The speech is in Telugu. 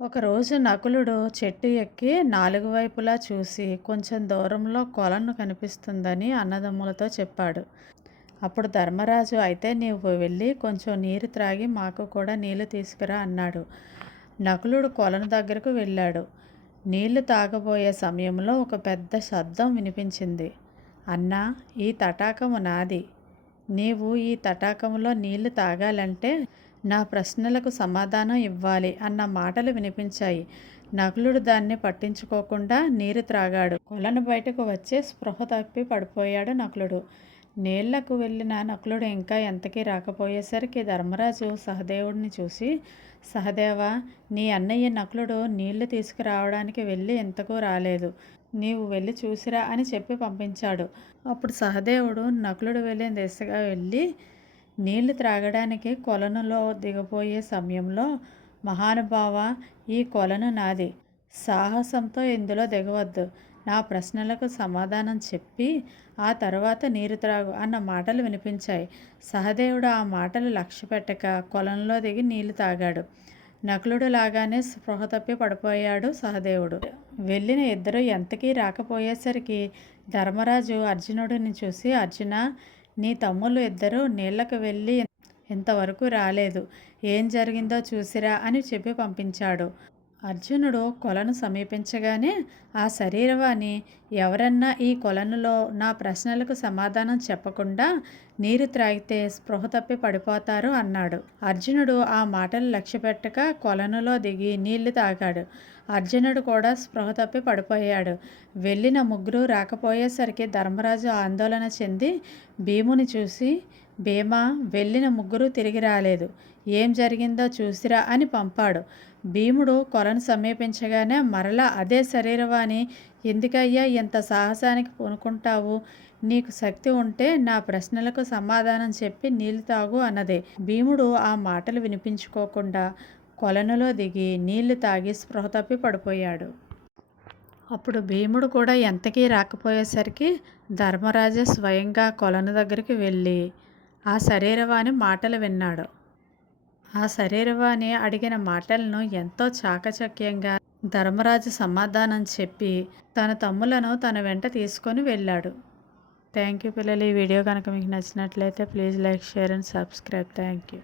ఒకరోజు నకులుడు చెట్టు ఎక్కి నాలుగు వైపులా చూసి కొంచెం దూరంలో కొలను కనిపిస్తుందని అన్నదమ్ములతో చెప్పాడు. అప్పుడు ధర్మరాజు అయితే నీవు వెళ్ళి కొంచెం నీరు త్రాగి మాకు కూడా నీళ్ళు తీసుకురా అన్నాడు. నకులుడు కొలను దగ్గరకు వెళ్ళాడు. నీళ్ళు తాగబోయే సమయంలో ఒక పెద్ద శబ్దం వినిపించింది. అన్నా ఈ తటాకము నాది. నీవు ఈ తటాకములో నీళ్ళు తాగాలంటే నా ప్రశ్నలకు సమాధానం ఇవ్వాలి అన్న మాటలు వినిపించాయి. నకులుడు దాన్ని పట్టించుకోకుండా నీరు త్రాగాడు. కొలను బయటకు వచ్చి స్పృహ తప్పి పడిపోయాడు నకులుడు. నీళ్ళకు వెళ్ళిన నకులుడు ఇంకా ఎంతకీ రాకపోయేసరికి ధర్మరాజు సహదేవుడిని చూసి సహదేవ నీ అన్నయ్య నకులుడు నీళ్ళు తీసుకురావడానికి వెళ్ళి ఎంతకు రాలేదు. నీవు వెళ్ళి చూసిరా అని చెప్పి పంపించాడు. అప్పుడు సహదేవుడు నకులుడు వెళ్ళిన దిశగా వెళ్ళి నీళ్ళు త్రాగడానికి కొలనులో దిగబోయే సమయంలో మహానుభావ ఈ కొలను నాది. సాహసంతో ఇందులో దిగవద్దు. నా ప్రశ్నలకు సమాధానం చెప్పి ఆ తర్వాత నీరు త్రాగు అన్న మాటలు వినిపించాయి. సహదేవుడు ఆ మాటలు లక్ష్య పెట్టక కొలంలో దిగి నీళ్ళు తాగాడు. నకులుడు లాగానే స్పృహ తప్పి పడిపోయాడు సహదేవుడు. వెళ్ళిన ఇద్దరు ఎంతకీ రాకపోయేసరికి ధర్మరాజు అర్జునుడిని చూసి అర్జున నీ తమ్ముళ్ళు ఇద్దరు నీళ్ళకు వెళ్ళి ఇంతవరకు రాలేదు. ఏం జరిగిందో చూసిరా అని చెప్పి పంపించాడు. అర్జునుడు కొలను సమీపించగానే ఆ శరీరవాణి ఎవరన్నా ఈ కొలనులో నా ప్రశ్నలకు సమాధానం చెప్పకుండా నీరు త్రాగితే స్పృహ తప్పి పడిపోతారు అన్నాడు. అర్జునుడు ఆ మాటలు లక్ష్యపెట్టక కొలనులో దిగి నీళ్ళు తాగాడు. అర్జునుడు కూడా స్పృహ తప్పి పడిపోయాడు. వెళ్ళిన ముగ్గురు రాకపోయేసరికి ధర్మరాజు ఆందోళన చెంది భీముని చూసి భీమా వెళ్ళిన ముగ్గురు తిరిగి రాలేదు. ఏం జరిగిందో చూసిరా అని పంపాడు. భీముడు కొలను సమీపించగానే మరలా అదే శరీరవాణి. ఎందుకయ్యా ఇంత సాహసానికి పూనుకుంటావు? నీకు శక్తి ఉంటే నా ప్రశ్నలకు సమాధానం చెప్పి నీళ్ళు తాగు అన్నదే. భీముడు ఆ మాటలు వినిపించుకోకుండా కొలనులో దిగి నీళ్ళు తాగి స్పృహ తప్పి పడిపోయాడు. అప్పుడు భీముడు కూడా ఎంతకీ రాకపోయేసరికి ధర్మరాజు స్వయంగా కొలను దగ్గరికి వెళ్ళి ఆ శరీరవాణి మాటలు విన్నాడు. ఆ శరీరవాణి అడిగిన మాటలను ఎంతో చాకచక్యంగా ధర్మరాజు సమాధానం చెప్పి తన తమ్ములను తన వెంట తీసుకొని వెళ్ళాడు. థ్యాంక్ యూ పిల్లలు. ఈ వీడియో కనుక మీకు నచ్చినట్లయితే please like share and subscribe. Thank you